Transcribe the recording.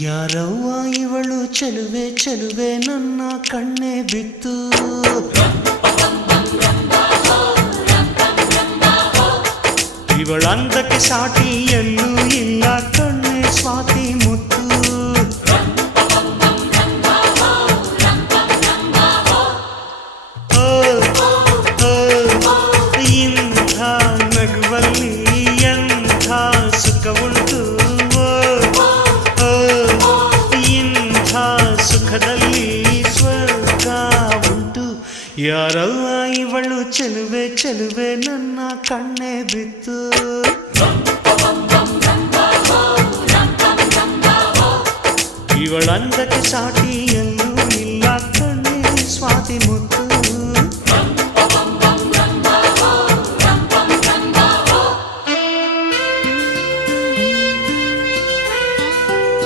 ಯಾರವ್ವ ಇವಳು ಚೆಲುವೆ ಚೆಲುವೆ ನನ್ನ ಕಣ್ಣೆ ಬಿತ್ತು ಇವಳಂದಕ್ಕೆ ಸಾಟಿ ಎಲ್ಲೂ ಇಲ್ಲ ಕಣ್ಣೆ ಸ್ವಾತಿ ಮುತ್ತು ಇಂಥ ನಗುವಲ್ಲಿ ಎಂಥ ಸುಖವುಂಟು ಸುಖದಲ್ಲಿ ಸ್ವರ್ಗ ಉಂಟು ಯಾರವ್ವ ಇವಳು ಚೆಲುವೆ ಚೆಲುವೆ ನನ್ನ ಕಣ್ಣೆ ಬಿತ್ತು ಇವಳಂದಕ್ಕೆ ಸಾಟಿ ಎಲ್ಲೂ ಇಲ್ಲ ಕಣ್ಣೆ ಸ್ವಾತಿ ಮುತ್ತು